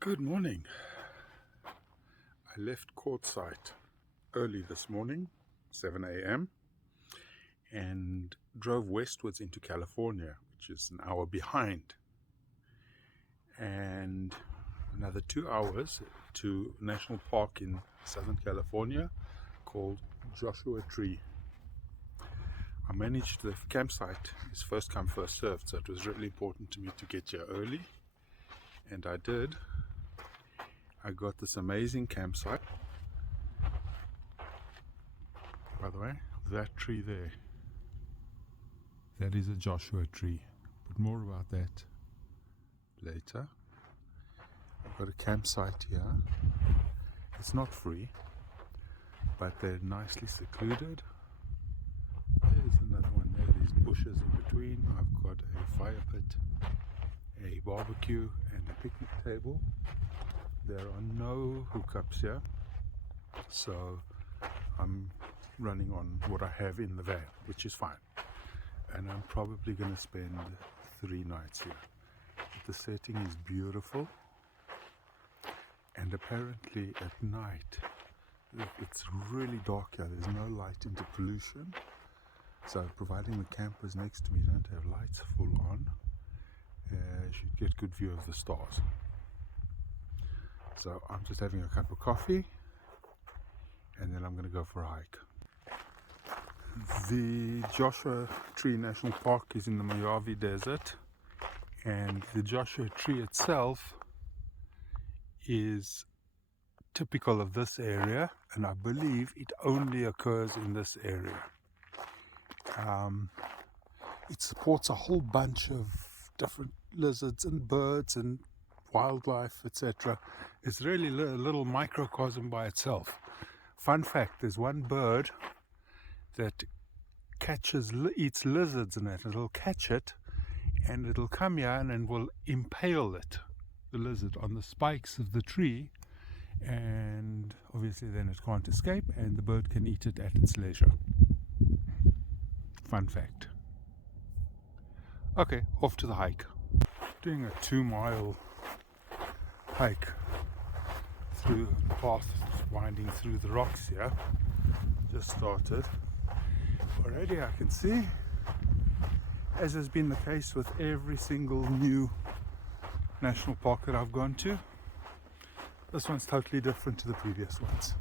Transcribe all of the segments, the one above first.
Good morning. I left Quartzsite early this morning, 7 a.m., and drove westwards into California, which is an hour behind, and another 2 hours to a national park in Southern California called Joshua Tree. I managed the campsite is first come, first served, so it was really important to me to get here early, and I did. I got this amazing campsite. By the way, that tree there, that is a Joshua tree, but more about that later. I've got a campsite here. It's not free, but they're nicely secluded. There's another one there, these bushes in between. I've got a fire pit, a barbecue, and a picnic table. There are no hookups here, so I'm running on what I have in the van, which is fine. And I'm probably going to spend 3 nights here. But the setting is beautiful, and apparently at night it's really dark here. There's no light into pollution, so providing the campers next to me don't have lights full on, you should get good view of the stars. So I'm just having a cup of coffee, and then I'm going to go for a hike. The Joshua Tree National Park is in the Mojave Desert, and the Joshua Tree itself is typical of this area, and I believe it only occurs in this area. It supports a whole bunch of different lizards and birds and wildlife, etc. It's really a little microcosm by itself. Fun fact, there's one bird that eats lizards, and it'll catch it and it'll come here and will impale it, the lizard, on the spikes of the tree, and obviously then it can't escape and the bird can eat it at its leisure. Fun fact. Okay, off to the hike. Doing a 2-mile hike through the path winding through the rocks here. Just started. Already I can see, as has been the case with every single new national park that I've gone to, this one's totally different to the previous ones.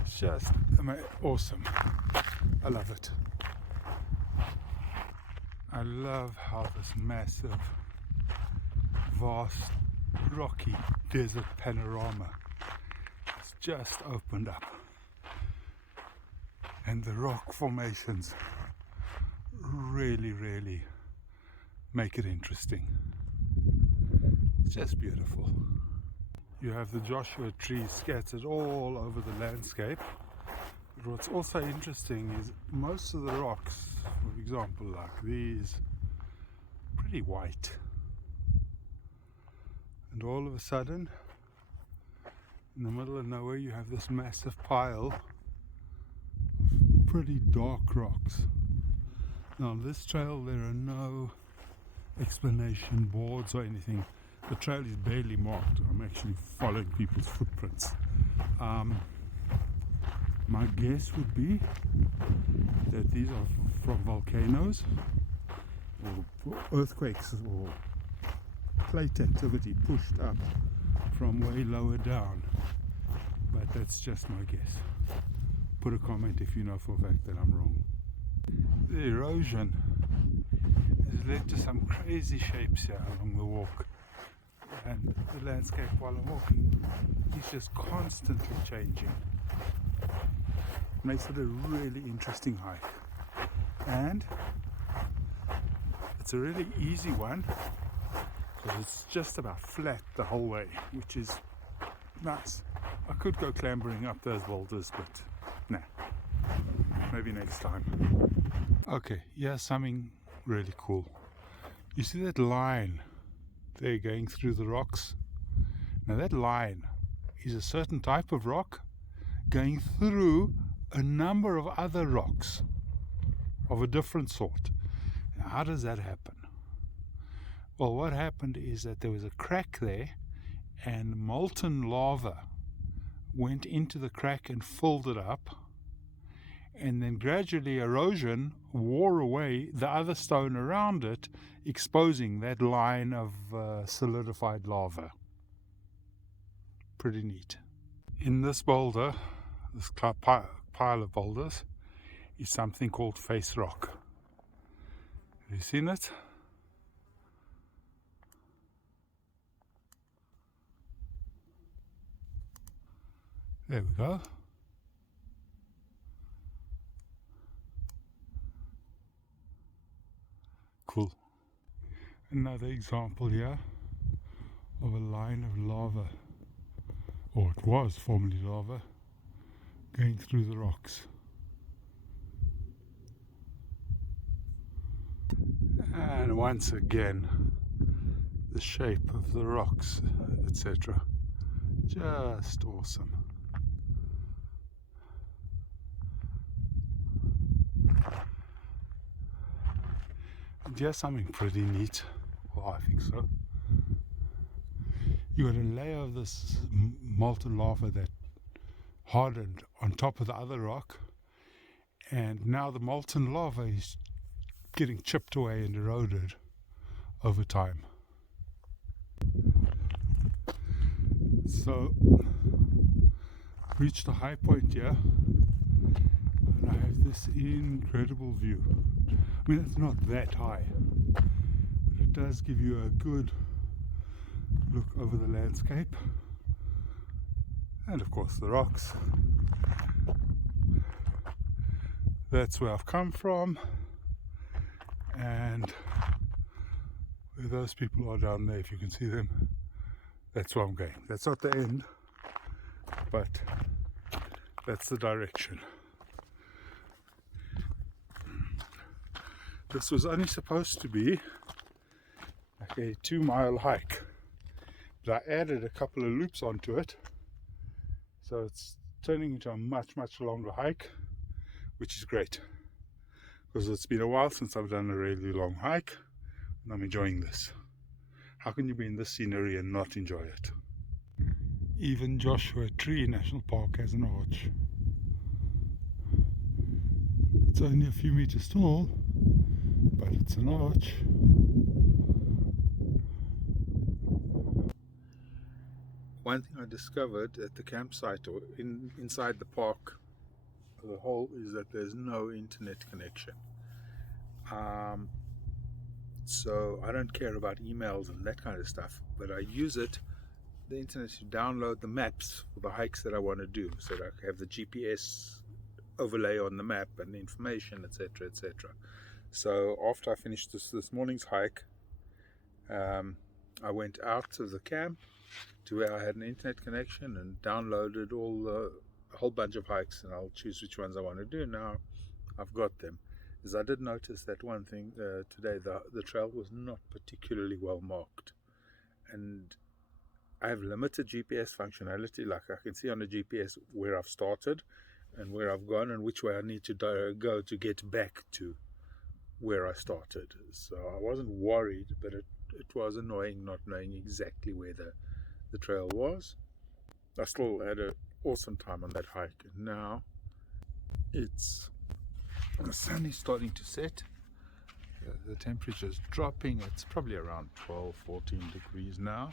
It's just awesome. I love it. I love how this massive, vast, rocky desert panorama has just opened up, and the rock formations really make it interesting. It's just beautiful. You have the Joshua trees scattered all over the landscape, but what's also interesting is most of the rocks, for example like these, pretty white. And all of a sudden, in the middle of nowhere, you have this massive pile of pretty dark rocks. Now on this trail there are no explanation boards or anything. The trail is barely marked. I'm actually following people's footprints. My guess would be that these are from volcanoes or earthquakes or plate activity pushed up from way lower down, but that's just my guess. Put a comment if you know for a fact that I'm wrong. The erosion has led to some crazy shapes here along the walk, and the landscape while I'm walking is just constantly changing. It makes it a really interesting hike, and it's a really easy one because it's just about flat the whole way, which is nice. I could go clambering up those boulders, but nah, maybe next time. Okay, here's something really cool. You see that line there going through the rocks? Now that line is a certain type of rock going through a number of other rocks of a different sort. Now, how does that happen? Well, what happened is that there was a crack there and molten lava went into the crack and filled it up, and then gradually erosion wore away the other stone around it, exposing that line of solidified lava. Pretty neat. In this boulder, this pile of boulders, is something called face rock. Have you seen it? There we go. Cool. Another example here of a line of lava, or it was formerly lava, going through the rocks. And once again, the shape of the rocks, etc. Just awesome. And here's something pretty neat. Well, I think so. You got a layer of this molten lava that hardened on top of the other rock, and now the molten lava is getting chipped away and eroded over time. So, reached a high point here, and I have this incredible view. I mean, it's not that high, but it does give you a good look over the landscape, and of course the rocks. That's where I've come from, and where those people are down there, if you can see them, that's where I'm going. That's not the end, but that's the direction. This was only supposed to be like a 2-mile hike, but I added a couple of loops onto it, so it's turning into a much longer hike, which is great, because it's been a while since I've done a really long hike, and I'm enjoying this. How can you be in this scenery and not enjoy it? Even Joshua Tree National Park has an arch. It's only a few meters tall, but it's an arch. One thing I discovered at the campsite, or inside the park as a whole, is that there's no internet connection. So I don't care about emails and that kind of stuff, but I use the internet, to download the maps for the hikes that I want to do, so that I have the GPS overlay on the map and the information, etc., etc. So after I finished this morning's hike, I went out to the camp to where I had an internet connection and downloaded a whole bunch of hikes, and I'll choose which ones I want to do. Now I've got them. As I did notice that one thing today, the trail was not particularly well marked, and I have limited GPS functionality. Like, I can see on the GPS where I've started and where I've gone and which way I need to go to get back to where I started. So I wasn't worried, but it was annoying not knowing exactly where the trail was. I still had an awesome time on that hike, and now the sun is starting to set. The temperature is dropping. It's probably around 12-14 degrees now.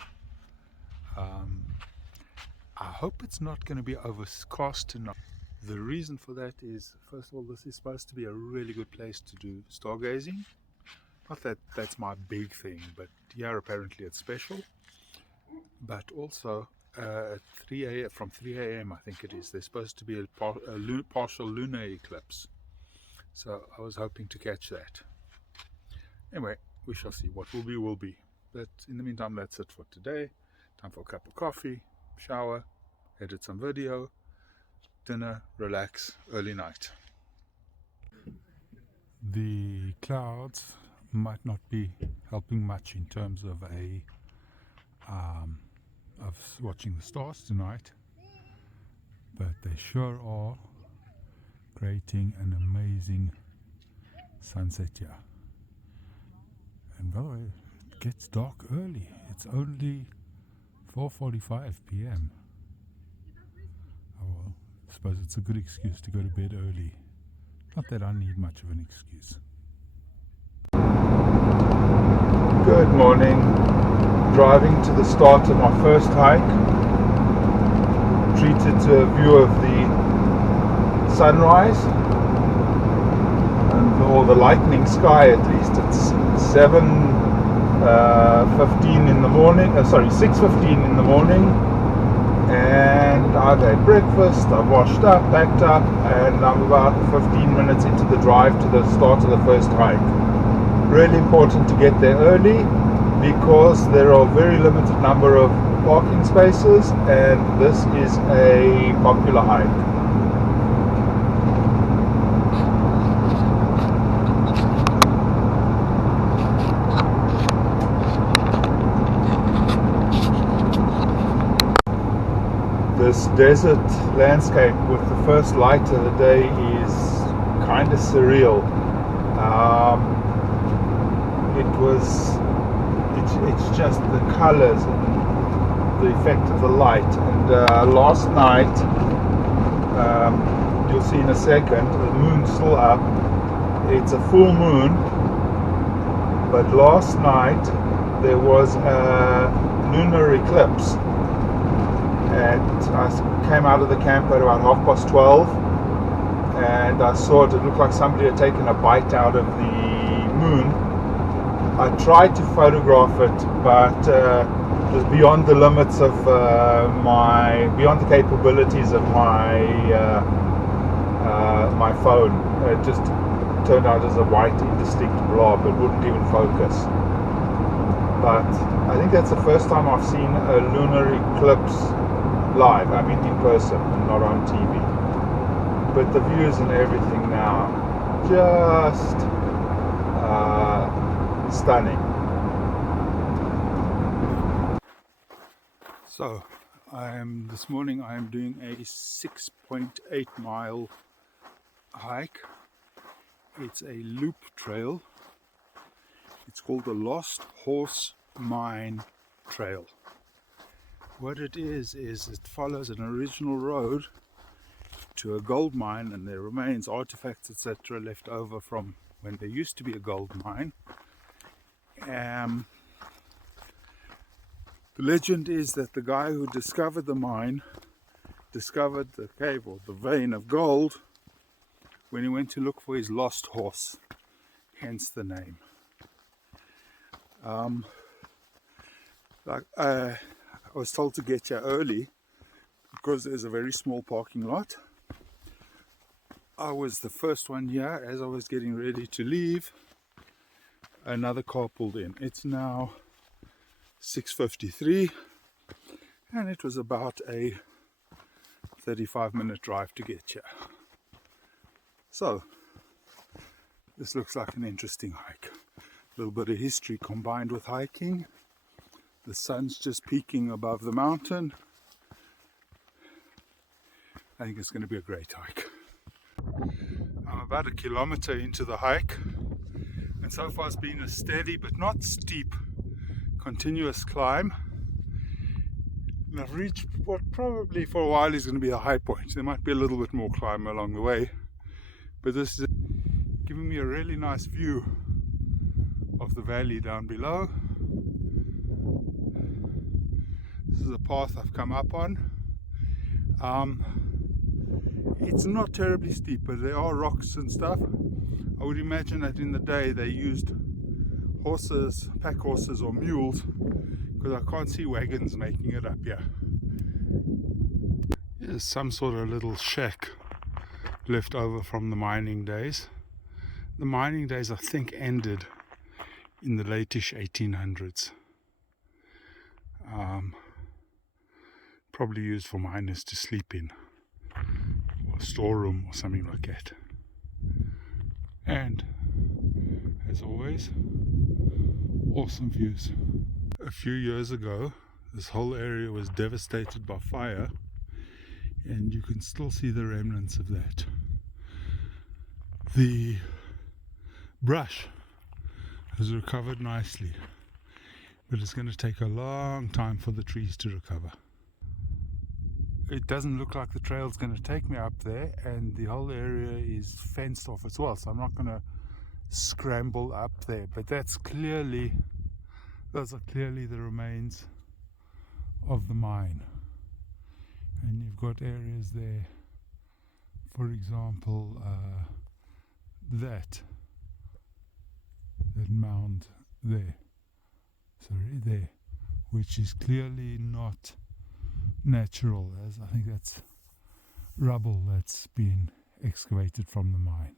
I hope it's not going to be overcast tonight. The reason for that is, first of all, this is supposed to be a really good place to do stargazing. Not that that's my big thing, but yeah, apparently it's special. But also at 3 a.m. from 3 a.m. I think it is, there's supposed to be a partial lunar eclipse. So I was hoping to catch that. Anyway, we shall see. What will be, will be. But in the meantime, that's it for today. Time for a cup of coffee, shower, edit some video, dinner, relax, early night. The clouds might not be helping much in terms of watching the stars tonight, but they sure are creating an amazing sunset here. And by the way, it gets dark early. It's only 4:45 p.m. Oh well, I suppose it's a good excuse to go to bed early. Not that I need much of an excuse. Good morning. Driving to the start of my first hike. Treated to a view of the sunrise or the lightning sky, at least. It's 7:15 in the morning. 6:15 in the morning, and I've had breakfast. I've washed up, packed up, and I'm about 15 minutes into the drive to the start of the first hike. Really important to get there early because there are a very limited number of parking spaces, and this is a popular hike. This desert landscape with the first light of the day is kind of surreal. It's just the colors and the effect of the light. And last night, you'll see in a second, the moon's still up. It's a full moon, but last night there was a lunar eclipse. And I came out of the camp at about 12:30, and I saw it. It looked like somebody had taken a bite out of the moon. I tried to photograph it, but it was beyond the limits of beyond the capabilities of my phone. It just turned out as a white, indistinct blob. It wouldn't even focus. But I think that's the first time I've seen a lunar eclipse live. I mean in person, not on TV. But the views and everything now, just stunning. So this morning I am doing a 6.8 mile hike. It's a loop trail. It's called the Lost Horse Mine Trail. What it is it follows an original road to a gold mine, and there remains artifacts, etc., left over from when there used to be a gold mine. The legend is that the guy who discovered the mine discovered the cave or the vein of gold when he went to look for his lost horse, hence the name. I was told to get here early because there's a very small parking lot. I was the first one here. As I was getting ready to leave, another car pulled in. It's now 6:53, and it was about a 35-minute drive to get here. So this looks like an interesting hike. A little bit of history combined with hiking. The sun's just peeking above the mountain. I think it's going to be a great hike. I'm about a kilometer into the hike, and so far it's been a steady but not steep, continuous climb. And I've reached what probably for a while is going to be a high point. There might be a little bit more climb along the way, but this is giving me a really nice view of the valley down below. This is a path I've come up on. It's not terribly steep, but there are rocks and stuff. I would imagine that in the day they used horses, pack horses or mules, because I can't see wagons making it up here. There's some sort of little shack left over from the mining days. The mining days, I think, ended in the late-ish 1800s. Probably used for miners to sleep in, or a storeroom or something like that. And as always, awesome views. A few years ago, this whole area was devastated by fire, and you can still see the remnants of that. The brush has recovered nicely, but it's going to take a long time for the trees to recover. It doesn't look like the trail's going to take me up there, and the whole area is fenced off as well, so I'm not going to scramble up there. But those are clearly the remains of the mine. And you've got areas there, for example, that mound there, which is clearly not natural, as I think that's rubble that's been excavated from the mine.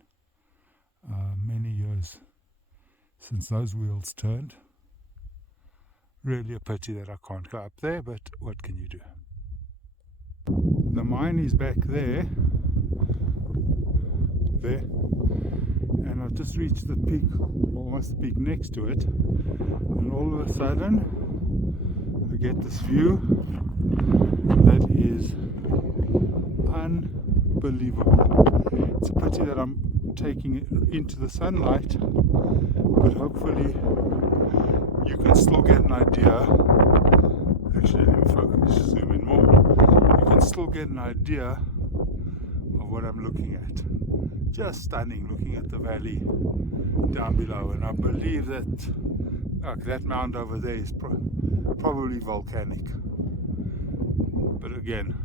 Many years since those wheels turned. Really a pity that I can't go up there, but what can you do? The mine is back there, and I've just reached the peak, almost the peak next to it, and all of a sudden I get this view that is unbelievable. It's a pity that I'm taking it into the sunlight, but hopefully you can still get an idea. Actually, let me focus, zoom in more. You can still get an idea of what I'm looking at. Just stunning, looking at the valley down below, and I believe that mound over there is probably volcanic. But again,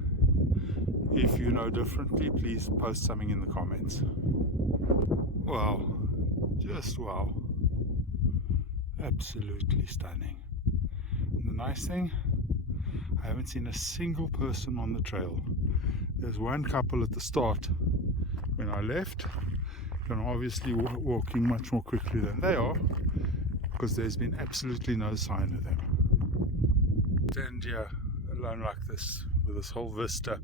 if you know differently, please post something in the comments. Wow, just wow. Absolutely stunning. And the nice thing, I haven't seen a single person on the trail. There's one couple at the start when I left, and obviously walking much more quickly than they are, because there's been absolutely no sign of them. Stand here alone like this, with this whole vista,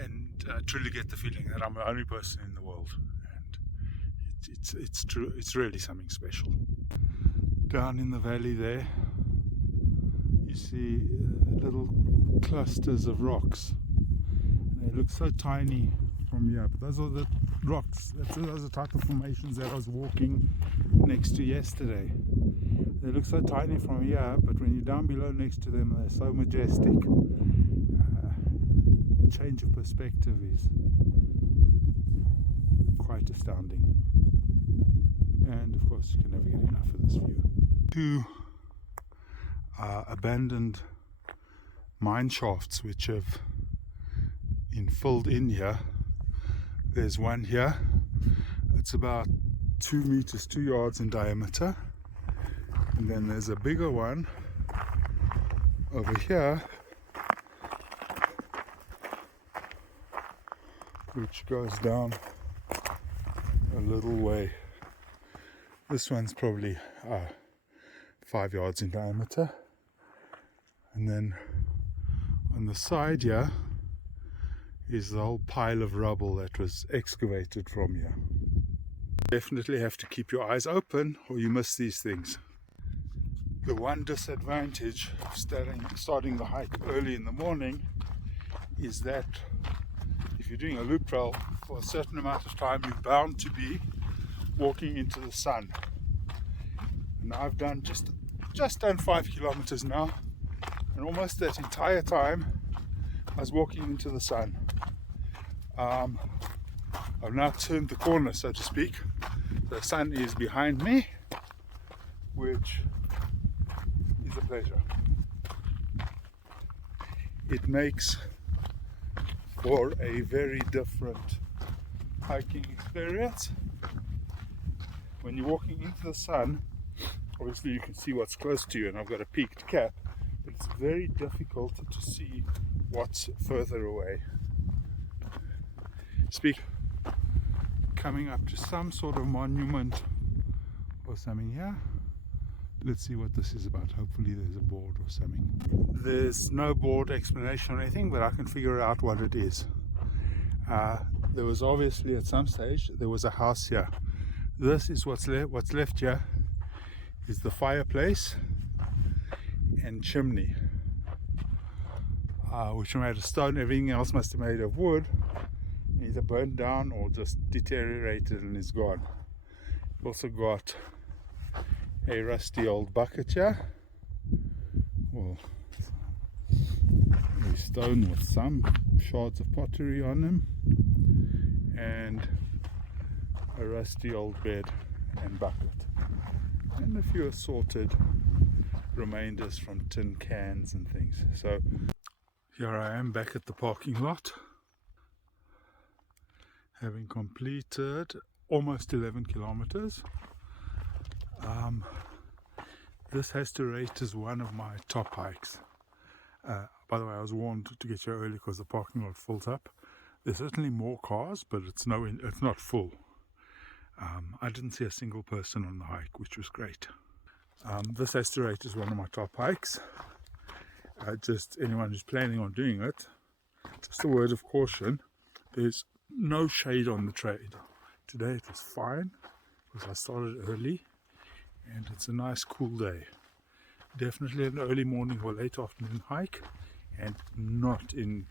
and truly get the feeling that I'm the only person in the world, and it's true. It's really something special. Down in the valley there, you see little clusters of rocks. They look so tiny from here, but those are the rocks. Those are the type of formations that I was walking next to yesterday. They look so tiny from here, but when you're down below next to them, they're so majestic. Change of perspective is quite astounding. And of course, you can never get enough of this view. Two abandoned mine shafts which have been filled in here. There's one here, it's about 2 meters, 2 yards in diameter, and then there's a bigger one over here which goes down a little way. This one's probably 5 yards in diameter, and then on the side here is the whole pile of rubble that was excavated from here. Definitely have to keep your eyes open or you miss these things. The one disadvantage of starting the hike early in the morning is that if you're doing a loop trail for a certain amount of time, you're bound to be walking into the sun. And I've done just done 5 kilometers now, and almost that entire time I was walking into the sun. I've now turned the corner, so to speak. The sun is behind me, which is a pleasure. It makes for a very different hiking experience. When you're walking into the sun, obviously you can see what's close to you, and I've got a peaked cap, but it's very difficult to see what's further away. Coming up to some sort of monument or something here. Let's see what this is about. Hopefully there's a board or something. There's no board explanation or anything, but I can figure out what it is. There was obviously at some stage there was a house here. This is what's left here is the fireplace and chimney, which are made of stone. Everything else must have been made of wood, either burned down or just deteriorated and is gone. We've also got a rusty old bucket here, stone with some shards of pottery on them, and a rusty old bed and bucket, and a few assorted remainders from tin cans and things. So here I am back at the parking lot, having completed almost 11 kilometers. This has to rate as one of my top hikes. By the way, I was warned to get here early because the parking lot fills up. There's certainly more cars, but it's not full. I didn't see a single person on the hike, which was great. This has to rate as one of my top hikes. Just anyone who's planning on doing it, just a word of caution, there's no shade on the trail. Today it was fine because I started early and it's a nice cool day. Definitely an early morning or late afternoon hike, and not in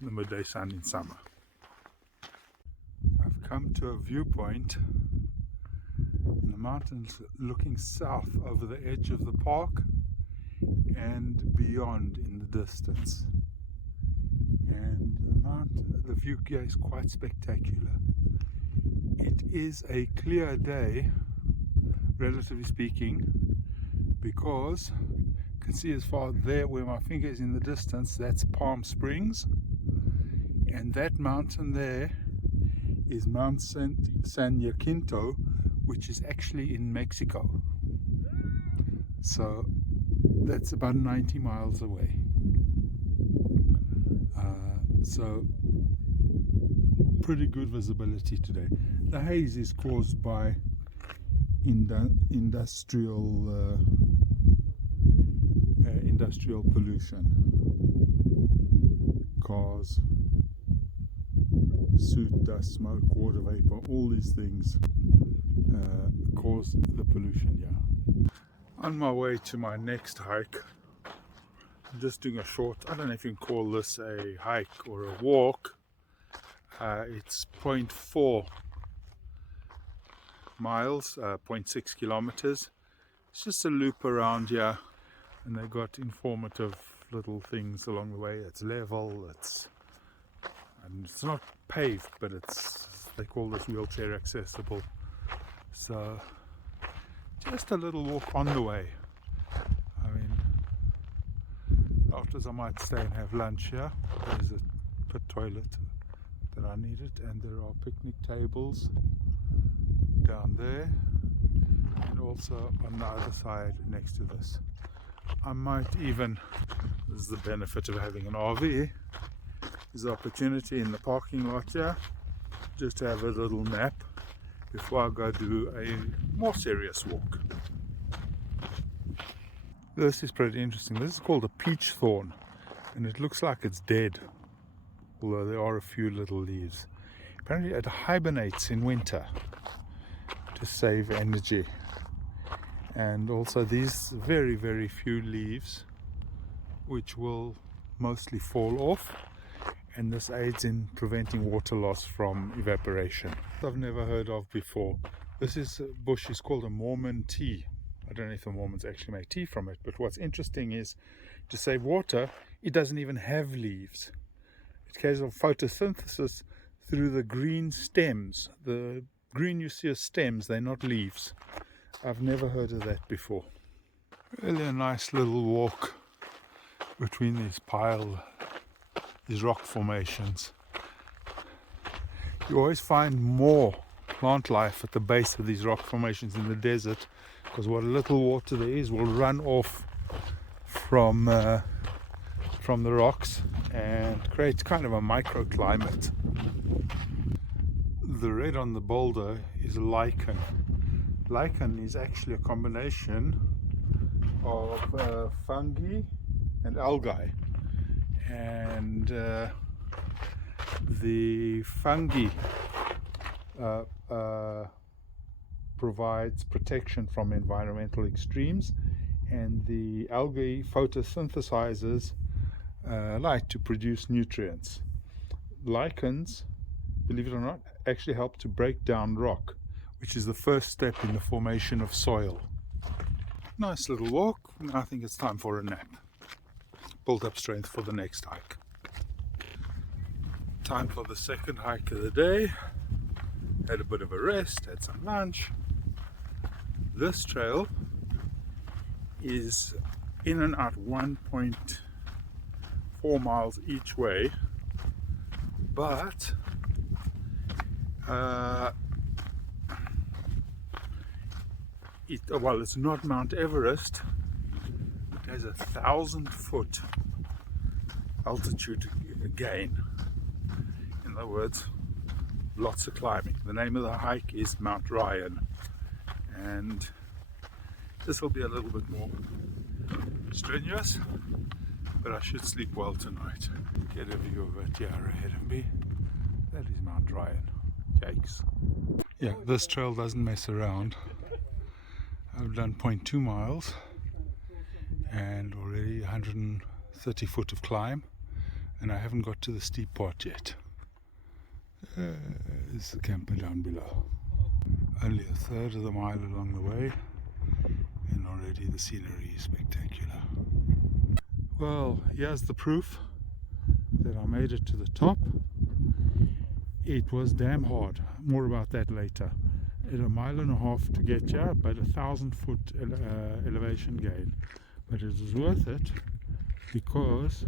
the midday sun in summer. I've come to a viewpoint in the mountains looking south over the edge of the park and beyond in the distance. And the view here is quite spectacular. It is a clear day, relatively speaking, because you can see as far there where my finger is in the distance, that's Palm Springs, and that mountain there is Mount San Jacinto, which is actually in Mexico. So that's about 90 miles away. So pretty good visibility today. The haze is caused by industrial pollution. Cars, soot, dust, smoke, water vapor, all these things cause the pollution here. On my way to my next hike, I'm just doing a short, I don't know if you can call this a hike or a walk. It's 0.4 miles, 0.6 kilometers. It's just a loop around here, and they got informative little things along the way. It's level, and it's not paved, but they call this wheelchair accessible. So just a little walk on the way. I mean, afterwards I might stay and have lunch here. There's a pit toilet that I needed, and there are picnic tables down there, and also on the other side next to this. I might even, this is the benefit of having an RV, is the opportunity in the parking lot here just to have a little nap before I go do a more serious walk. This is pretty interesting. This is called a peach thorn, and it looks like it's dead, although there are a few little leaves. Apparently it hibernates in winter to save energy, and also these very, very few leaves which will mostly fall off, and this aids in preventing water loss from evaporation. I've never heard of before. This bush is called a Mormon tea. I don't know if the Mormons actually make tea from it, but what's interesting is to save water, it doesn't even have leaves. It carries on photosynthesis through the green stems. The green you see as stems, they're not leaves. I've never heard of that before. Really a nice little walk between these rock formations. You always find more plant life at the base of these rock formations in the desert, because what little water there is will run off from the rocks and create kind of a microclimate. The red on the boulder is lichen. Lichen is actually a combination of fungi and algae, and the fungi provides protection from environmental extremes, and the algae photosynthesizes light to produce nutrients. Lichens, believe it or not, actually help to break down rock, which is the first step in the formation of soil. Nice little walk. I think it's time for a nap. Build up strength for the next hike. Time for the second hike of the day. Had a bit of a rest, had some lunch. This trail is in and out 1.4 miles each way, but it's not Mount Everest. It has 1,000-foot altitude gain. In other words, lots of climbing. The name of the hike is Mount Ryan, and this will be a little bit more strenuous, but I should sleep well tonight. Get a view of it here ahead of me. That is Mount Ryan. Yikes. Yeah, this trail doesn't mess around. I've done 0.2 miles and already 130 foot of climb, and I haven't got to the steep part yet. Is the camper down below. Only a third of the mile along the way, and already the scenery is spectacular. Well, here's the proof that I made it to the top. It was damn hard. More about that later. At 1.5 miles to get here, but 1,000-foot elevation gain. But it was worth it because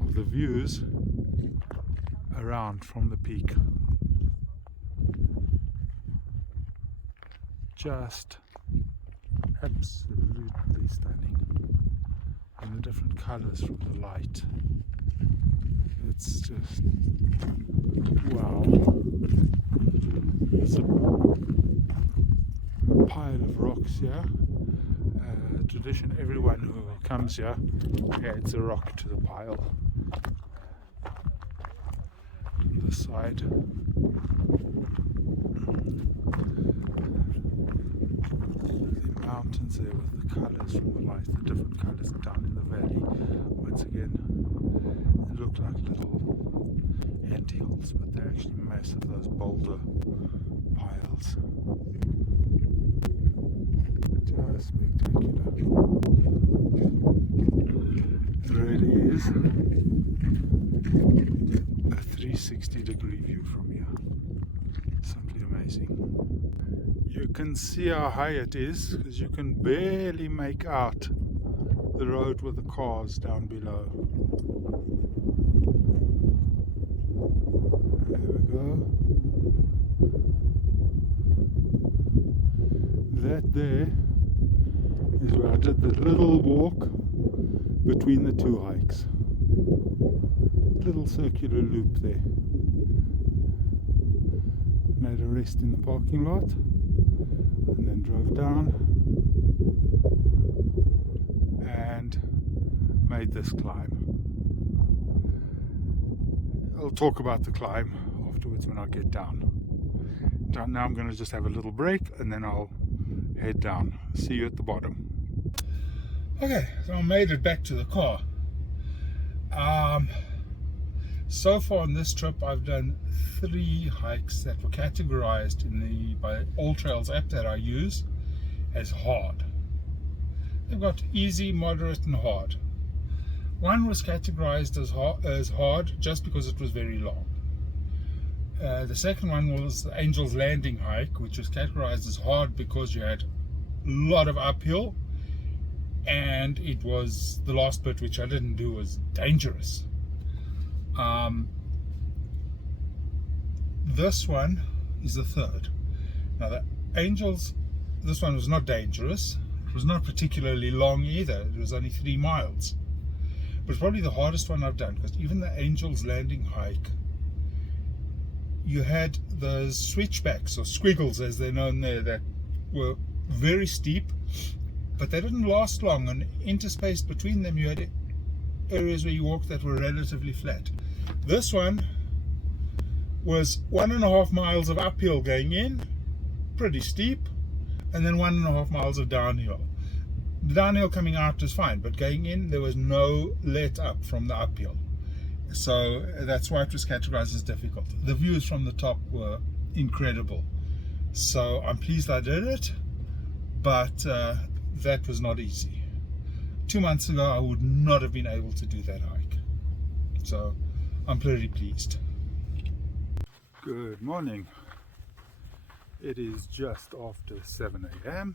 of the views around from the peak. Just absolutely stunning, and the different colors from the light. It's just wow. There's a pile of rocks here. Tradition, everyone who comes here adds a rock to the pile. This side. The mountains there with the colours from the light, the different colours down in the valley. Once again, they look like little ant hills, but they're actually massive, those boulder piles. Just spectacular. It really is a 360-degree view from here. Simply amazing. You can see how high it is because you can barely make out the road with the cars down below. There we go. That there is where I did the little walk between the two hikes. Little circular loop there. Made a rest in the parking lot and then drove down and made this climb. I'll talk about the climb afterwards when I get down. Now I'm going to just have a little break and then I'll head down. See you at the bottom. Okay, so I made it back to the car. So far on this trip I've done 3 hikes that were categorized by All Trails app that I use as hard. They've got easy, moderate and hard. One was categorized as hard just because it was very long. The second one was the Angel's Landing hike, which was categorized as hard because you had a lot of uphill, and it was the last bit, which I didn't do, was dangerous. This one is the third. Now the Angels, this one was not dangerous. It was not particularly long either. It was only 3 miles. But it's probably the hardest one I've done, because even the Angel's Landing hike, you had those switchbacks or squiggles as they're known there that were very steep, but they didn't last long, and interspaced between them you had areas where you walked that were relatively flat. This one was 1.5 miles of uphill going in, pretty steep, and then 1.5 miles of downhill. The downhill coming out was fine, but going in there was no let up from the uphill. So that's why it was categorized as difficult. The views from the top were incredible. So I'm pleased I did it, but that was not easy. 2 months ago I would not have been able to do that hike. So I'm pretty pleased. Good morning. It is just after 7 a.m.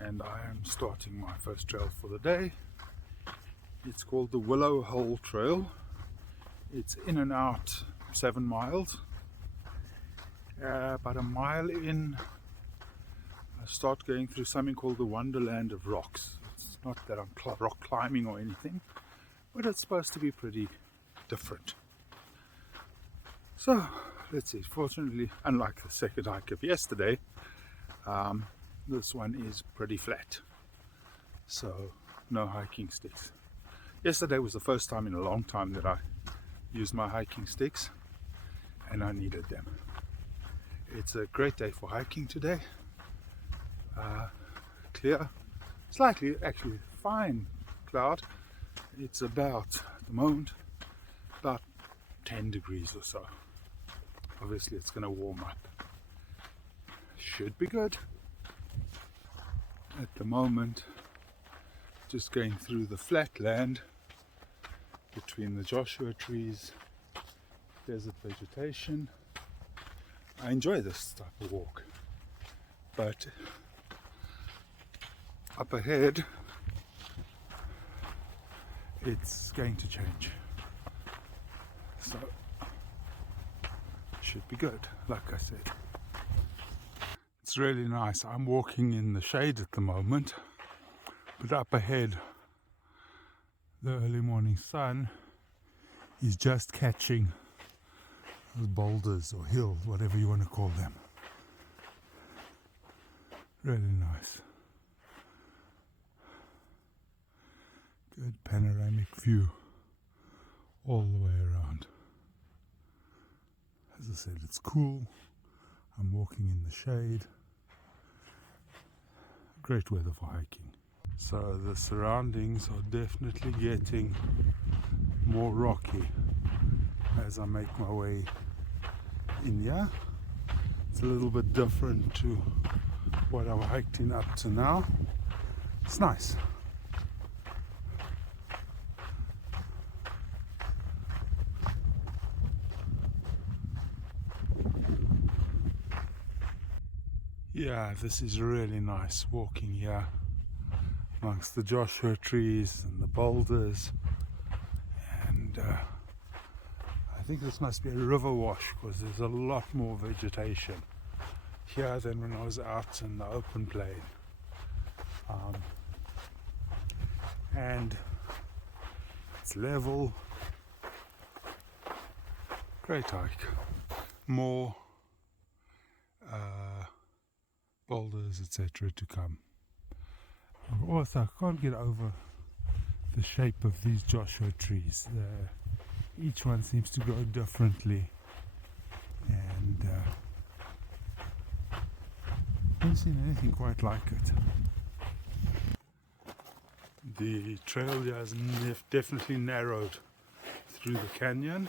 and I am starting my first trail for the day. It's called the Willow Hole Trail. It's in and out 7 miles. About a mile in, I start going through something called the Wonderland of Rocks. It's not that I'm rock climbing or anything, but it's supposed to be pretty different. So let's see. Fortunately, unlike the second hike of yesterday, this one is pretty flat, so no hiking sticks. Yesterday was the first time in a long time that I used my hiking sticks, and I needed them. It's a great day for hiking today. Clear, slightly actually fine cloud. It's about, at the moment, about 10 degrees or so. Obviously it's going to warm up. Should be good. At the moment, just going through the flat land between the Joshua trees, desert vegetation. I enjoy this type of walk, but up ahead it's going to change, so should be good. Like I said, it's really nice. I'm walking in the shade at the moment, but up ahead the early morning sun is just catching those boulders or hills, whatever you want to call them. Really nice. Good panoramic view all the way around. As I said, it's cool. I'm walking in the shade. Great weather for hiking. So the surroundings are definitely getting more rocky as I make my way in here. It's a little bit different to what I've hiked in up to now. It's nice. Yeah, this is really nice walking here amongst the Joshua trees and the boulders, and I think this must be a river wash because there's a lot more vegetation here than when I was out in the open plain. And it's level. Great hike. More boulders, etc. to come. Also, I can't get over the shape of these Joshua trees. Each one seems to grow differently, and I haven't seen anything quite like it. The trail here has definitely narrowed through the canyon.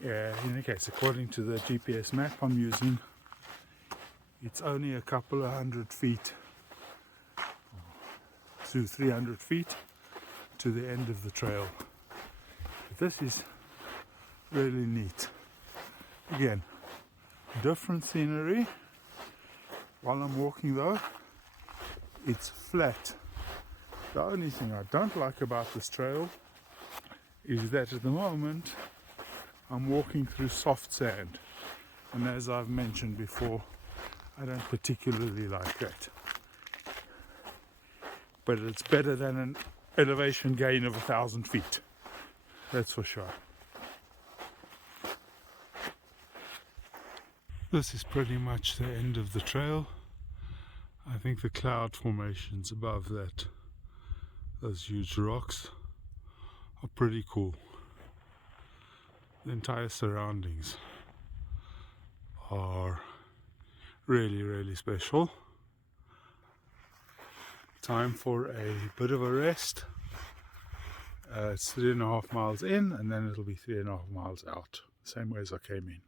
In any case, according to the GPS map I'm using, it's only a couple of 100 feet to 300 feet to the end of the trail. But this is really neat. Again, different scenery. While I'm walking though, it's flat. The only thing I don't like about this trail is that at the moment I'm walking through soft sand, and as I've mentioned before, I don't particularly like that. But it's better than an elevation gain of 1,000 feet. That's for sure. This is pretty much the end of the trail. I think the cloud formations above that, those huge rocks, are pretty cool. The entire surroundings are really, really special. Time for a bit of a rest. It's 3.5 miles in, and then it'll be 3.5 miles out, same way as I came in.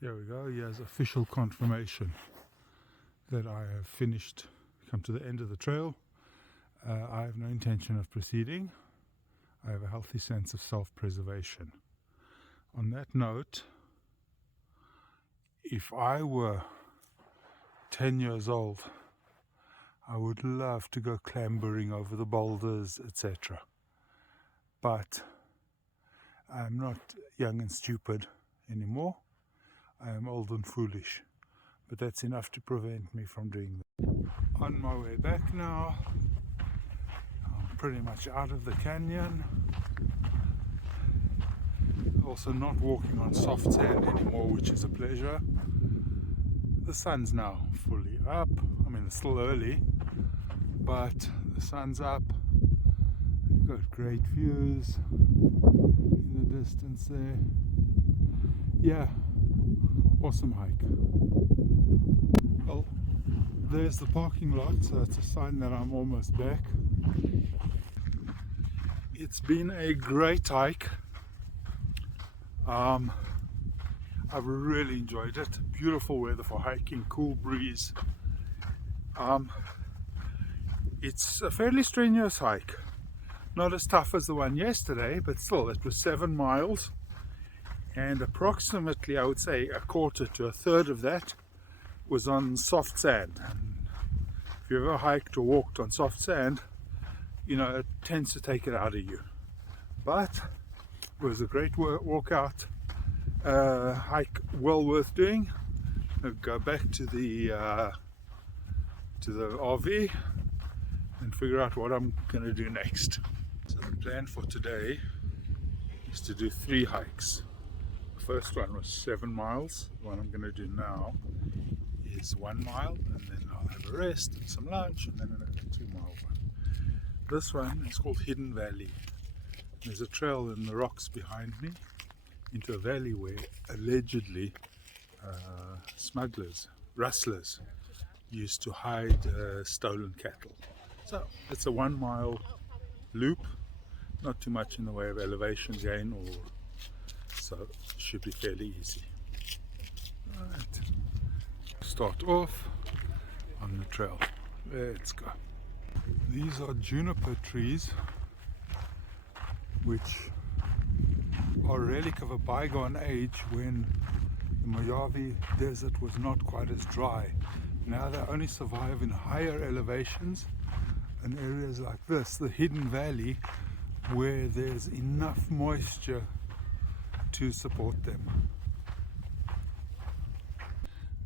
Here we go. Here's official confirmation that I have finished, come to the end of the trail. I have no intention of proceeding. I have a healthy sense of self-preservation. On that note, if I were 10 years old, I would love to go clambering over the boulders, etc. But I'm not young and stupid anymore. I am old and foolish. But that's enough to prevent me from doing that. On my way back now, I'm pretty much out of the canyon. Also not walking on soft sand anymore, which is a pleasure. The sun's now fully up. I mean, it's still early, but the sun's up. We've got great views in the distance there. Yeah, awesome hike. Well, there's the parking lot, so it's a sign that I'm almost back. It's been a great hike. I've really enjoyed it. Beautiful weather for hiking, cool breeze. It's a fairly strenuous hike. Not as tough as the one yesterday, but still, it was 7 miles. And approximately, I would say, a quarter to a third of that was on soft sand. And if you've ever hiked or walked on soft sand, you know, it tends to take it out of you. But it was a great walkout, hike well worth doing. I'll go back to the RV and figure out what I'm going to do next. So the plan for today is to do 3 hikes. The first one was 7 miles. The one I'm going to do now is 1 mile, and then I'll have a rest and some lunch, and then another 2-mile one. This one is called Hidden Valley. There's a trail in the rocks behind me into a valley where allegedly smugglers, rustlers, used to hide stolen cattle. So it's a 1 mile loop, not too much in the way of elevation gain, so it should be fairly easy. Right. Start off on the trail. Let's go. These are juniper trees, which are a relic of a bygone age when the Mojave Desert was not quite as dry. Now they only survive in higher elevations and areas like this, the Hidden Valley, where there's enough moisture to support them.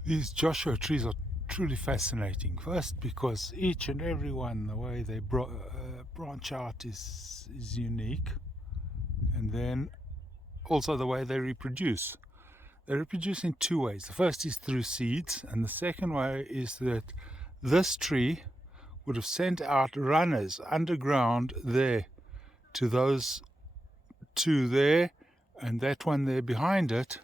These Joshua trees are truly fascinating. First, because each and every one, the way they branch out is unique, and then also the way they reproduce. They reproduce in 2 ways. The first is through seeds, and the second way is that this tree would have sent out runners underground there to those 2 there and that one there behind it.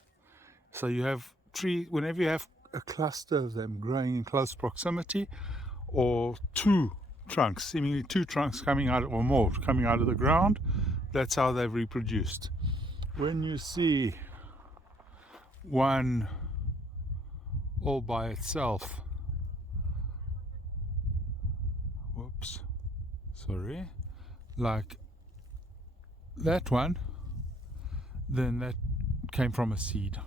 So you have tree, whenever you have a cluster of them growing in close proximity, or 2 trunks, seemingly 2 trunks coming out or more coming out of the ground, that's how they've reproduced. When you see one all by itself, whoops, sorry, like that one, then that came from a seed.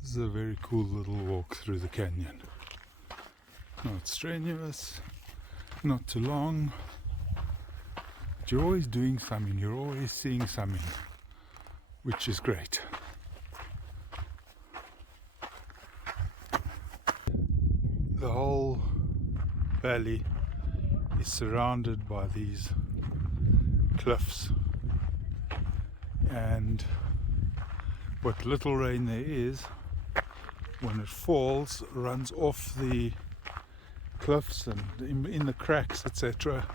This is a very cool little walk through the canyon. Not strenuous, not too long, but you're always doing something, you're always seeing something, which is great. The whole valley is surrounded by these cliffs, and what little rain there is, when it falls, runs off the cliffs and in the cracks, etc.,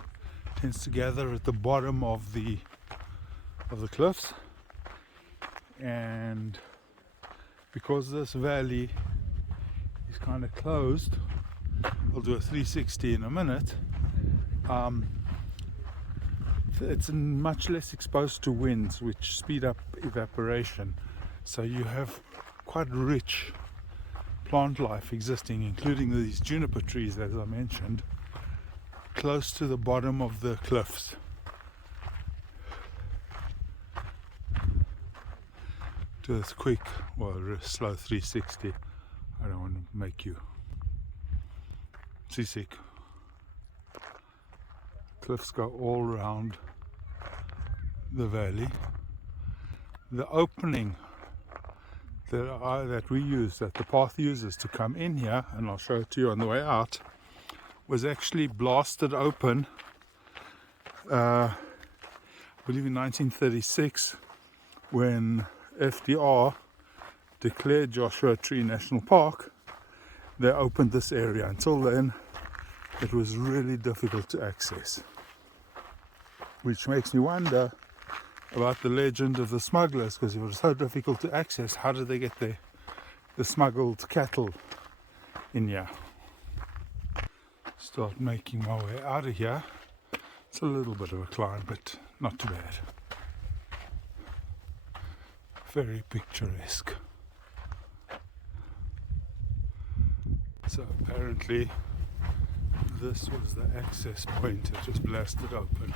tends to gather at the bottom of the cliffs. And because this valley is kind of closed, I'll do a 360 in a minute, it's much less exposed to winds, which speed up evaporation, so you have quite rich plant life existing, including these juniper trees, as I mentioned, close to the bottom of the cliffs. do this quick, well, slow 360. I don't want to make you seasick. Cliffs go all around the valley. The opening that we use, that the path uses to come in here, and I'll show it to you on the way out, was actually blasted open, I believe in 1936, when FDR declared Joshua Tree National Park. They opened this area. Until then, it was really difficult to access, which makes me wonder about the legend of the smugglers, because if it was so difficult to access, how did they get the smuggled cattle in here? Start making my way out of here. It's a little bit of a climb, but not too bad. Very picturesque. So apparently this was the access point. It just blasted open.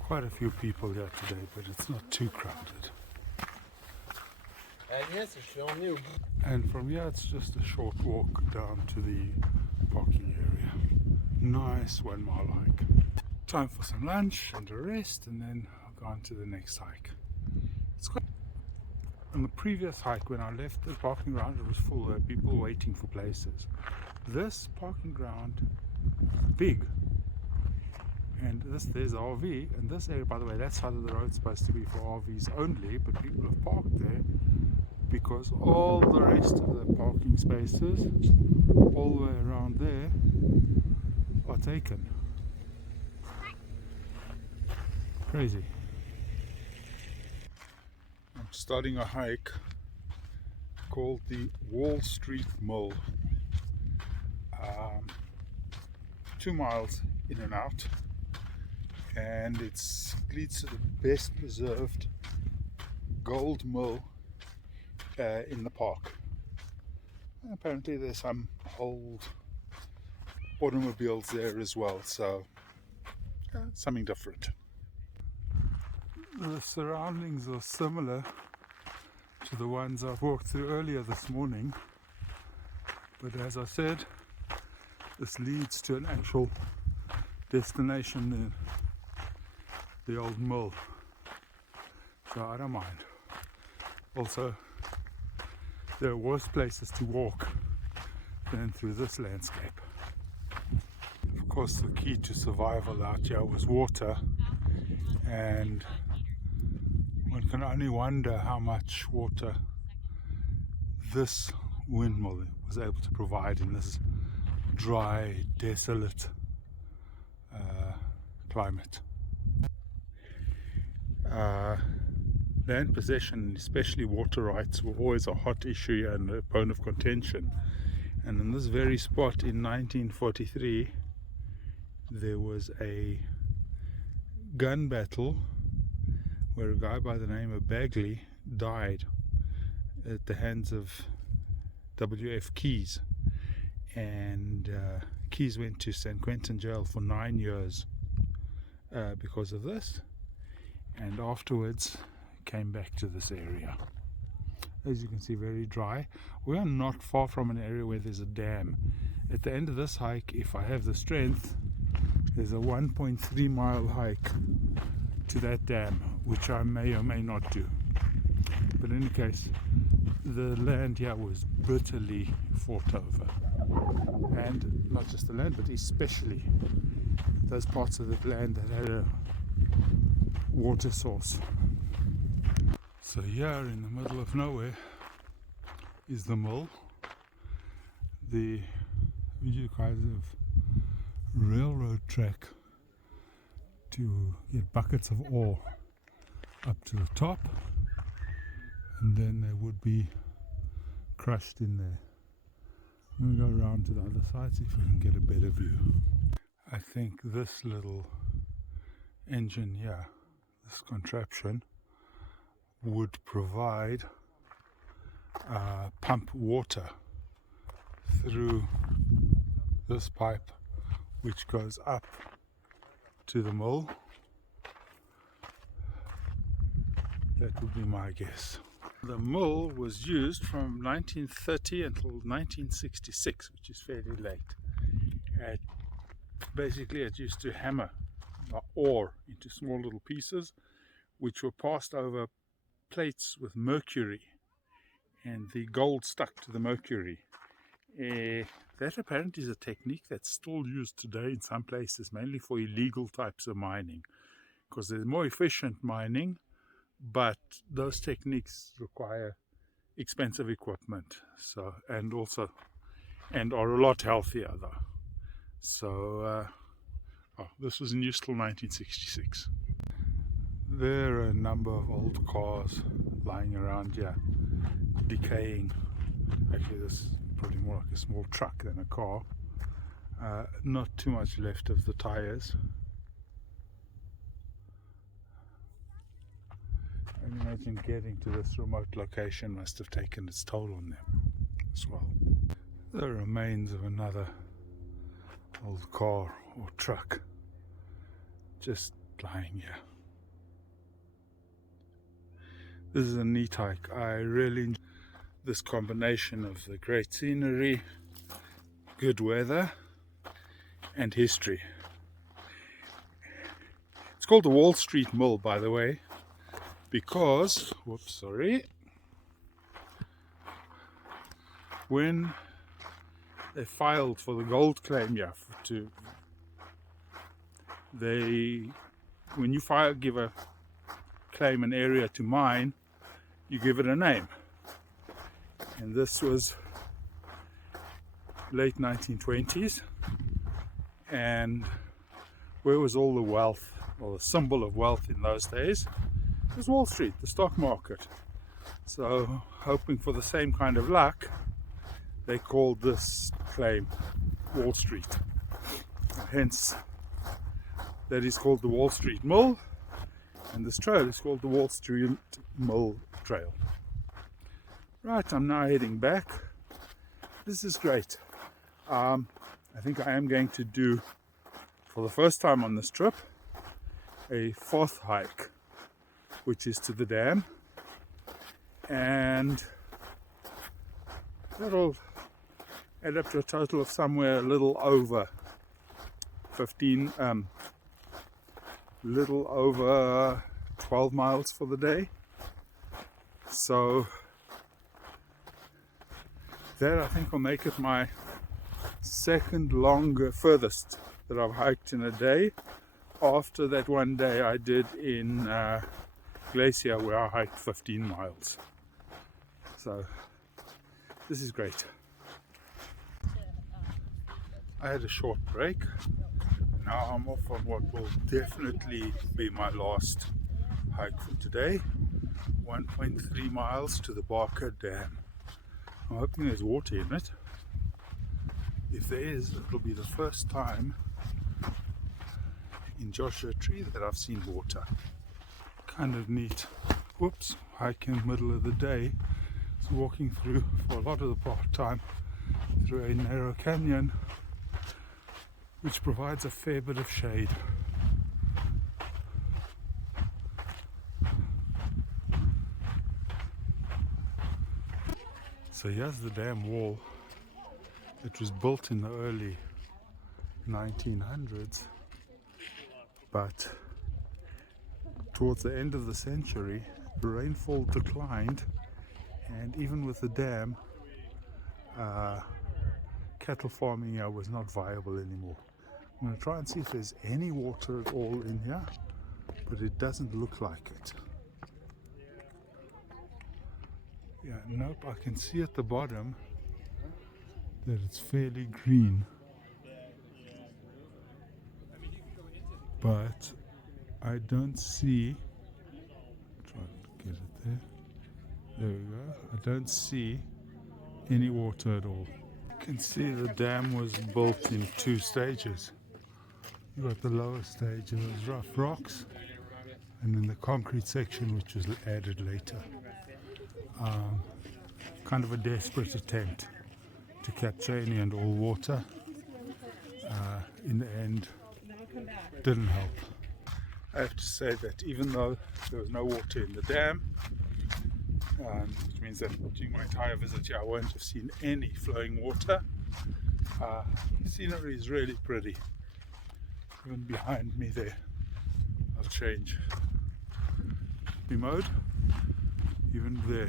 Quite a few people here today, but it's not too crowded. And from here it's just a short walk down to the parking area. Nice 1 mile hike. Time for some lunch and a rest, and then I'll go on to the next hike. It's quite... On the previous hike, when I left the parking ground, it was full. There were people waiting for places. This parking ground is big. And there's the RV, and this area, by the way, that side of the road is supposed to be for RVs only, but people have parked there because all the rest of the parking spaces all the way around there are taken. Crazy. I'm starting a hike called the Wall Street Mill. 2 miles in and out, and it leads to the best preserved gold mill in the park. And apparently there's some old automobiles there as well, so something different. The surroundings are similar to the ones I've walked through earlier this morning, but as I said, this leads to an actual destination, the old mill, so I don't mind. Also, there are worse places to walk than through this landscape. Of course, the key to survival out here was water, and one can only wonder how much water this windmill was able to provide in this dry, desolate climate. Land possession, especially water rights, were always a hot issue and a bone of contention. And in this very spot in 1943, there was a gun battle where a guy by the name of Bagley died at the hands of W.F. Keyes, and Keyes went to San Quentin jail for 9 years because of this, and afterwards came back to this area. As you can see, very dry. We are not far from an area where there's a dam. At the end of this hike, if I have the strength, there's a 1.3 mile hike to that dam, which I may or may not do. But in any case, the land here was bitterly fought over. And not just the land, but especially those parts of the land that had a water source. So here in the middle of nowhere is the mill. You guys have railroad track to get buckets of ore up to the top, and then they would be crushed in there. I'm going to go around to the other side, see if I can get a better view. I think this little engine here, this contraption, would provide pump water through this pipe, which goes up to the mill, That would be my guess. The mill was used from 1930 until 1966, which is fairly late. Basically, it used to hammer ore into small little pieces, which were passed over plates with mercury, and the gold stuck to the mercury. That apparently is a technique that's still used today in some places, mainly for illegal types of mining, because there's more efficient mining, but those techniques require expensive equipment, and are a lot healthier though. So this was in use till 1966. There are a number of old cars lying around here, decaying. Actually, this is probably more like a small truck than a car. Not too much left of the tires. I imagine getting to this remote location must have taken its toll on them as well. The remains of another old car or truck just lying here. This is a neat hike. I really enjoy this combination of the great scenery, good weather, and history. It's called the Wall Street Mill, by the way, because, when they filed for the gold claim here, when you give a claim an area to mine, you give it a name. And this was late 1920s, and where was all the wealth, or the symbol of wealth in those days? It was Wall Street, the stock market. So, hoping for the same kind of luck, they called this claim Wall Street. Hence, that is called the Wall Street Mill, and this trail is called the Wall Street Mill Trail. Right, I'm now heading back. This is great. I think I am going to do, for the first time on this trip, a fourth hike, which is to the dam, and that'll add up to a total of somewhere a little over 12 miles for the day. So that, I think, will make it my second furthest that I've hiked in a day, after that one day I did in Glacier, where I hiked 15 miles. So this is great. I had a short break. Now I'm off on what will definitely be my last hike for today. 1.3 miles to the Barker Dam. I'm hoping there's water in it. If there is, it'll be the first time in Joshua Tree that I've seen water. Kind of neat. Whoops, hike in the middle of the day. So walking through, for a lot of the time, through a narrow canyon, which provides a fair bit of shade. So here's the dam wall. It was built in the early 1900s, but towards the end of the century, rainfall declined, and even with the dam, cattle farming here was not viable anymore. I'm going to try and see if there's any water at all in here, but it doesn't look like it. Yeah, nope, I can see at the bottom that it's fairly green, but I don't see, try to get it there, there we go, I don't see any water at all. You can see the dam was built in two stages. You got the lower stage of those rough rocks, and then the concrete section, which was added later. Kind of a desperate attempt to capture any and all water. In the end, didn't help. I have to say that even though there was no water in the dam, which means that during my entire visit here I won't have seen any flowing water, the scenery is really pretty. Even behind me there, I'll change the mode. Even there,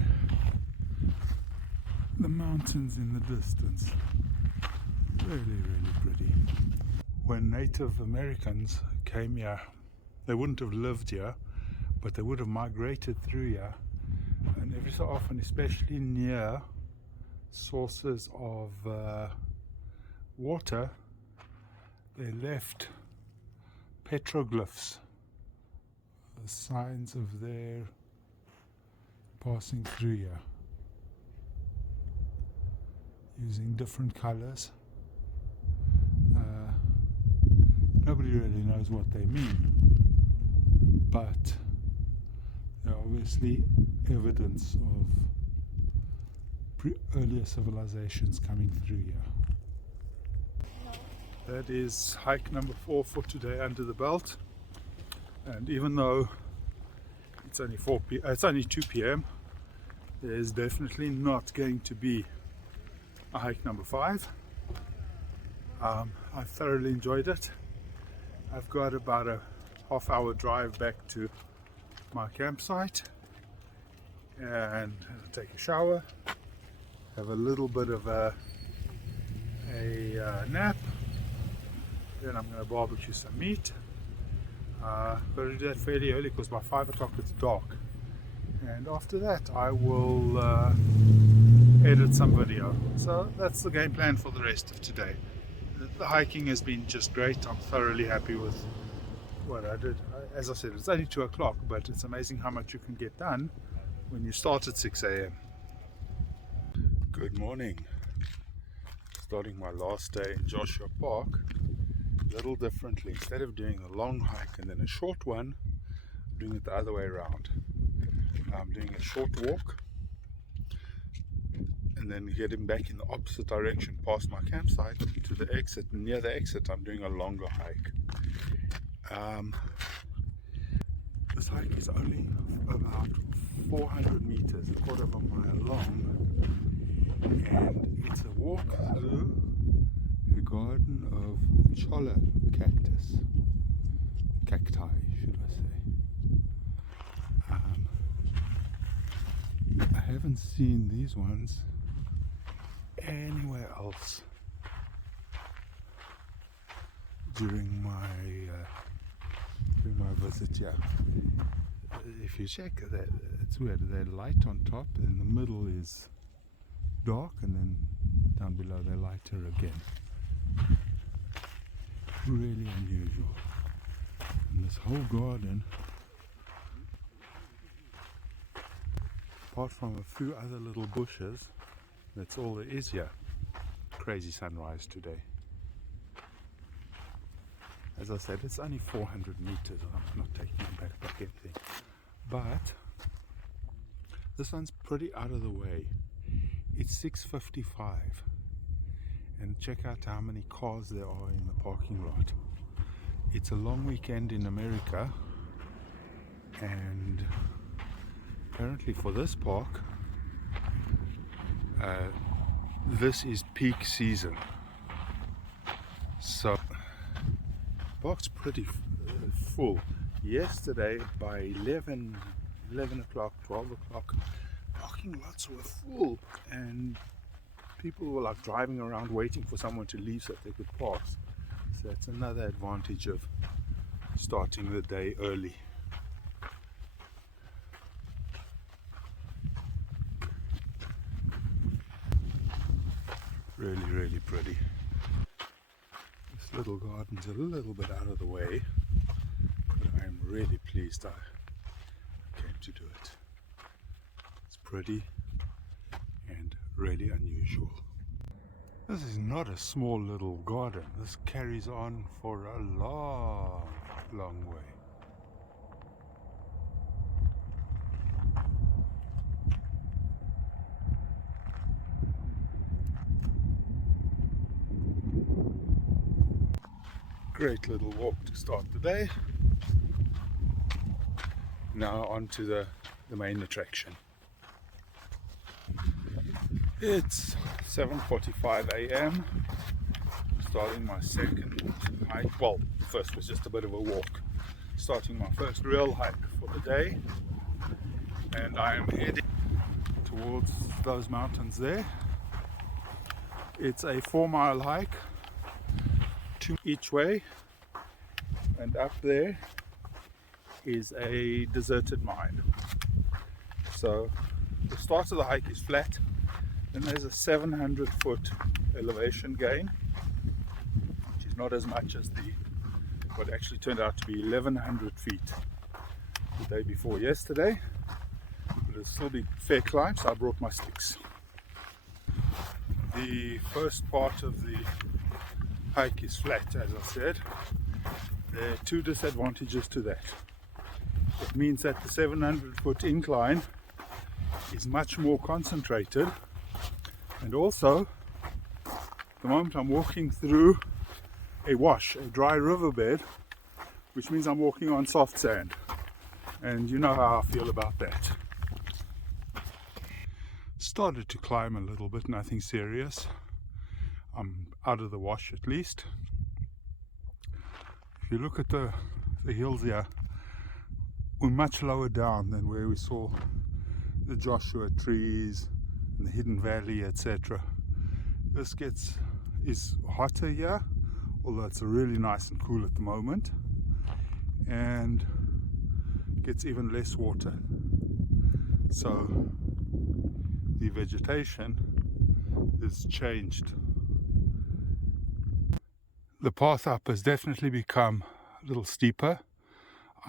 the mountains in the distance, really, really pretty. When Native Americans came here, they wouldn't have lived here, but they would have migrated through here, and every so often, especially near sources of water, they left petroglyphs, the signs of their passing through here, using different colors. Nobody really knows what they mean, but they're obviously evidence of earlier civilizations coming through here. That is hike number 4 for today under the belt, and even though it's only 2 p.m. there's definitely not going to be a hike number 5. I thoroughly enjoyed it. I've got about a half-hour drive back to my campsite and take a shower, have a little bit of a nap, then I'm going to barbecue some meat. Got to do that fairly early because by 5 o'clock it's dark, and after that I will edit some video. So that's the game plan for the rest of today. The hiking has been just great. I'm thoroughly happy with what I did. As I said, it's only 2 o'clock, but it's amazing how much you can get done when you start at 6 a.m. Good morning. Starting my last day in Joshua Park a little differently. Instead of doing a long hike and then a short one, I'm doing it the other way around. I'm doing a short walk and then getting back in the opposite direction past my campsite to the exit. Near the exit I'm doing a longer hike. This hike is only about 400 meters, a quarter of a mile long, and it's a walk through a garden of cholla cacti, should I say. I haven't seen these ones anywhere else during my visit here. If you check that, it's weird. They're light on top, and the middle is dark, and then down below they're lighter again. Really unusual. And this whole garden, apart from a few other little bushes, that's all there is here. Crazy sunrise today. As I said, it's only 400 meters. I'm not taking a backpack anything. But this one's pretty out of the way. It's 6:55. And check out how many cars there are in the parking lot. It's a long weekend in America, and apparently for this park, this is peak season. So park's pretty full. Yesterday by 11 o'clock, 12 o'clock, parking lots were full, and people were like driving around waiting for someone to leave so that they could pass. So that's another advantage of starting the day early. Really, really pretty. This little garden's a little bit out of the way, but I'm really pleased I came to do it. It's pretty and really unusual. This is not a small little garden. This carries on for a long, long way. Great little walk to start the day. Now onto the main attraction. It's 7:45 a.m. starting my second hike. Well, first was just a bit of a walk. Starting my first real hike for the day, and I am heading towards those mountains there. It's a 4-mile hike, 2 each way, and up there is a deserted mine. So the start of the hike is flat, then there's a 700-foot elevation gain, which is not as much as what actually turned out to be 1,100 feet the day before yesterday, but it'll still be fair climb, so I brought my sticks. The first part of the hike is flat, as I said. There are 2 disadvantages to that. It means that the 700-foot incline is much more concentrated, and also at the moment I'm walking through a dry riverbed, which means I'm walking on soft sand, and you know how I feel about that. Started to climb a little bit, nothing serious. I'm out of the wash at least. If you look at the hills here, we're much lower down than where we saw the Joshua trees and the hidden valley, etc. This is hotter here, although it's really nice and cool at the moment, and gets even less water. So the vegetation is changed. The path up has definitely become a little steeper.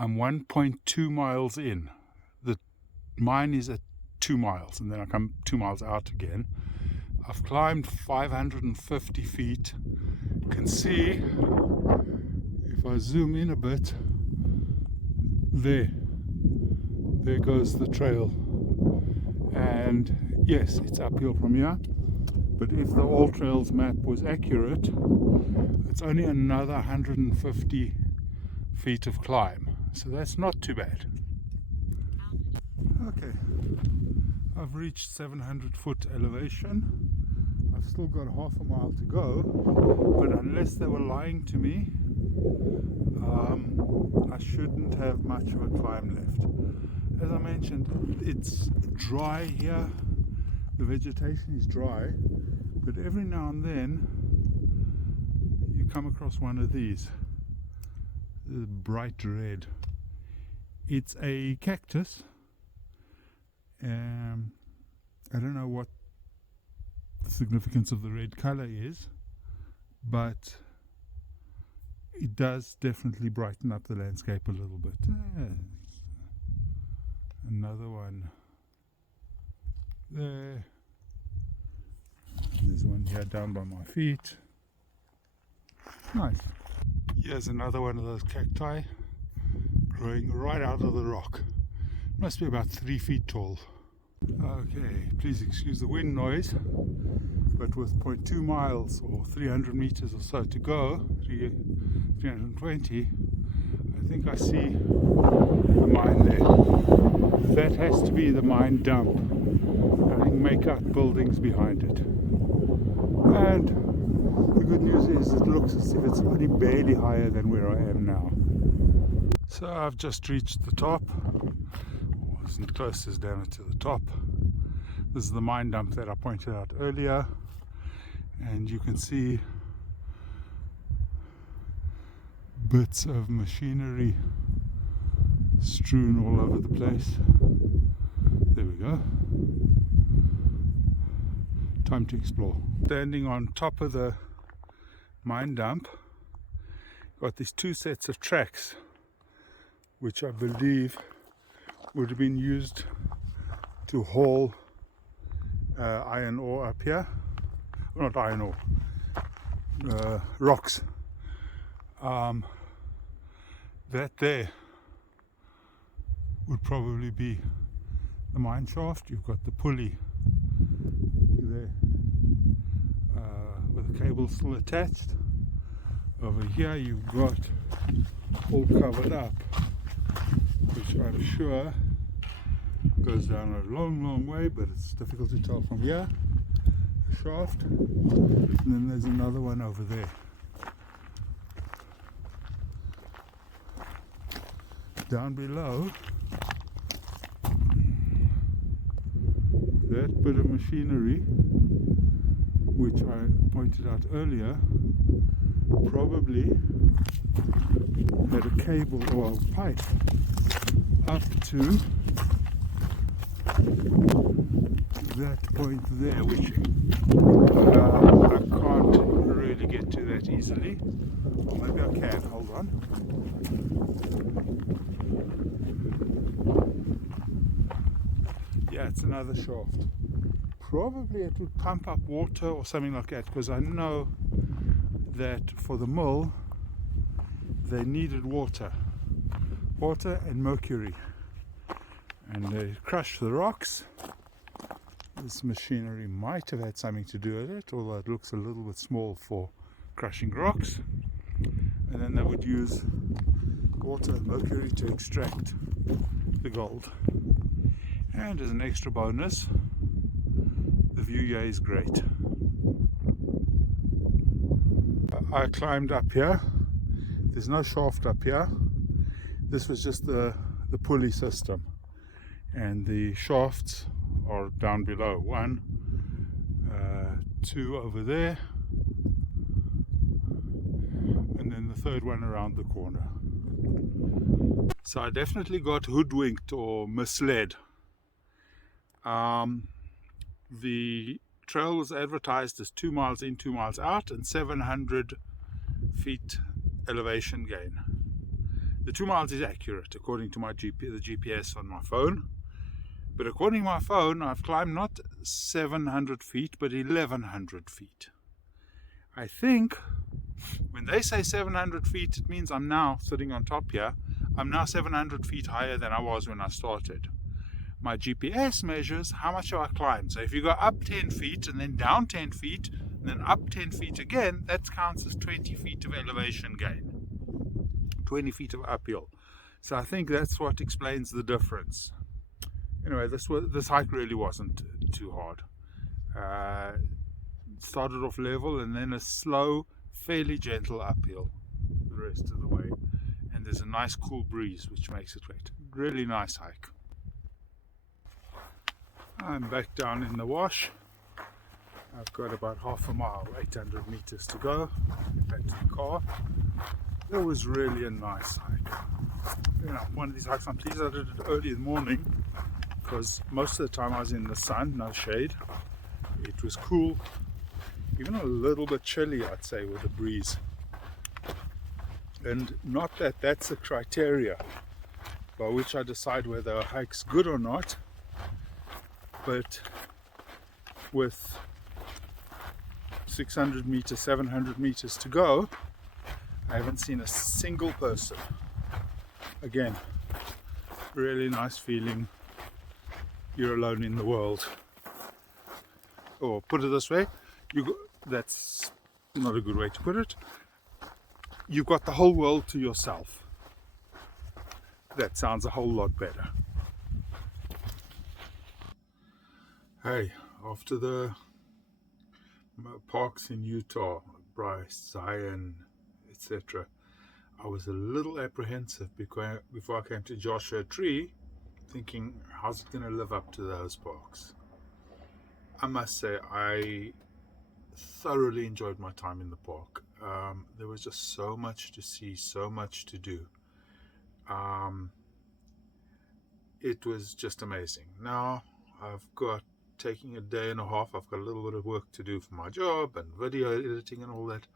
I'm 1.2 miles in. The mine is at 2 miles, and then I come 2 miles out again. I've climbed 550 feet. You can see, if I zoom in a bit, there goes the trail. And yes, it's uphill from here, but if the All Trails map was accurate, it's only another 150 feet of climb, so that's not too bad. Okay, I've reached 700-foot elevation. I've still got half a mile to go, but unless they were lying to me, I shouldn't have much of a climb left. As I mentioned, it's dry here, the vegetation is dry, but every now and then you come across one of these, the bright red. It's a cactus. I don't know what the significance of the red color is, but it does definitely brighten up the landscape a little bit. Another one there. There's one here down by my feet. Nice. Here's another one of those cacti growing right out of the rock. Must be about 3 feet tall. Okay, please excuse the wind noise, but with 0.2 miles or 300 meters or so to go, 320, I think I see the mine there. That has to be the mine dump. I think make out buildings behind it. And the good news is it looks as if it's only barely higher than where I am now. So I've just reached the top. Wasn't closest down to the top. This is the mine dump that I pointed out earlier, and you can see bits of machinery strewn all over the place. There we go. Time to explore. Standing on top of the mine dump, got these 2 sets of tracks, which I believe would have been used to haul iron ore up here. Not iron ore, rocks. That there would probably be the mine shaft. You've got the pulley there with the cable still attached. Over here you've got all covered up, which which I'm sure goes down a long way, but it's difficult to tell from here. A shaft, and then there's another one over there. Down below, that bit of machinery, which I pointed out earlier, probably had a cable or a pipe up to that point there, which I can't really get to that easily. Or maybe I can, hold on. Yeah, it's another shaft. Probably it would pump up water or something like that, because I know that for the mill they needed water and mercury, and they crushed the rocks. This machinery might have had something to do with it, although it looks a little bit small for crushing rocks. And then they would use water and mercury to extract the gold. And as an extra bonus, the view here is great. I climbed up here. There's no shaft up here. This was just the pulley system, and the shafts are down below. 1, 2 over there, and then the third one around the corner. So I definitely got hoodwinked or misled. The trail was advertised as 2 miles in, 2 miles out, and 700 feet elevation gain. The 2 miles is accurate according to the GPS on my phone, but according to my phone I've climbed not 700 feet but 1100 feet. I think when they say 700 feet, it means I'm now sitting on top here. I'm now 700 feet higher than I was when I started. My GPS measures how much have I climbed. So if you go up 10 feet and then down 10 feet and then up 10 feet again, that counts as 20 feet of elevation gain, 20 feet of uphill. So I think that's what explains the difference. Anyway, this hike really wasn't too hard. Started off level and then a slow, fairly gentle uphill the rest of the way. And there's a nice cool breeze which makes it great. Really nice hike. I'm back down in the wash. I've got about half a mile, 800 meters to go. Get back to the car. That was really a nice hike. You know, one of these hikes I'm pleased I did it early in the morning, because most of the time I was in the sun, no shade. It was cool, even a little bit chilly, I'd say, with the breeze. And not that that's the criteria by which I decide whether a hike's good or not, but with 600 meters, 700 meters to go, I haven't seen a single person. Again, really nice feeling. You're alone in the world. Or put it this way, that's not a good way to put it. You've got the whole world to yourself. That sounds a whole lot better. Hey, after the parks in Utah, Bryce, Zion, etc., I was a little apprehensive before I came to Joshua Tree, thinking, how's it going to live up to those parks? I must say, I thoroughly enjoyed my time in the park. There was just so much to see, so much to do. It was just amazing. Now, taking a day and a half, I've got a little bit of work to do for my job and video editing and all that.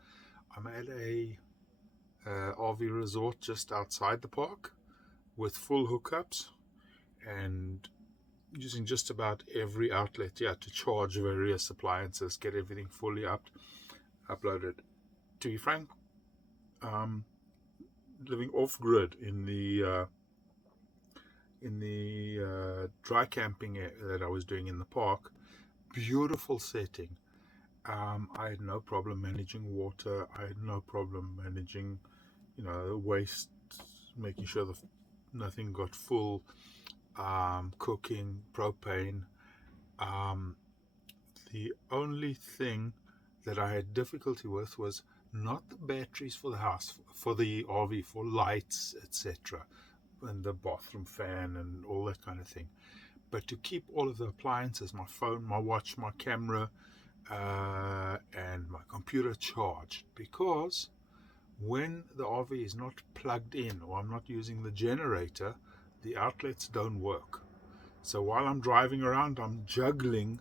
I'm at a RV resort just outside the park with full hookups and using just about every outlet to charge various appliances, get everything fully uploaded. To be frank, living off grid in the dry camping that I was doing in the park, beautiful setting. I had no problem managing water. I had no problem managing, waste, making sure the nothing got full. Cooking, propane. Um, the only thing that I had difficulty with was not the batteries for the house, for the RV, for lights, etc., and the bathroom fan and all that kind of thing. But to keep all of the appliances, my phone, my watch, my camera, and my computer charged, because when the RV is not plugged in or I'm not using the generator, the outlets don't work. So while I'm driving around, I'm juggling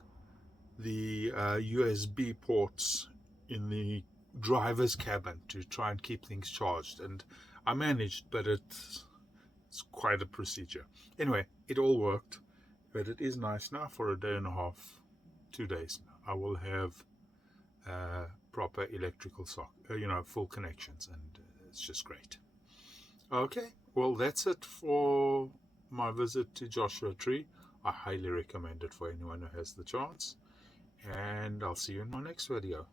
the USB ports in the driver's cabin to try and keep things charged. And I managed, but it's quite a procedure. Anyway, it all worked, but it is nice now. For a day and a half, 2 days, I will have proper electrical full connections, and it's just great. Okay, well, that's it for my visit to Joshua Tree. I highly recommend it for anyone who has the chance, and I'll see you in my next video.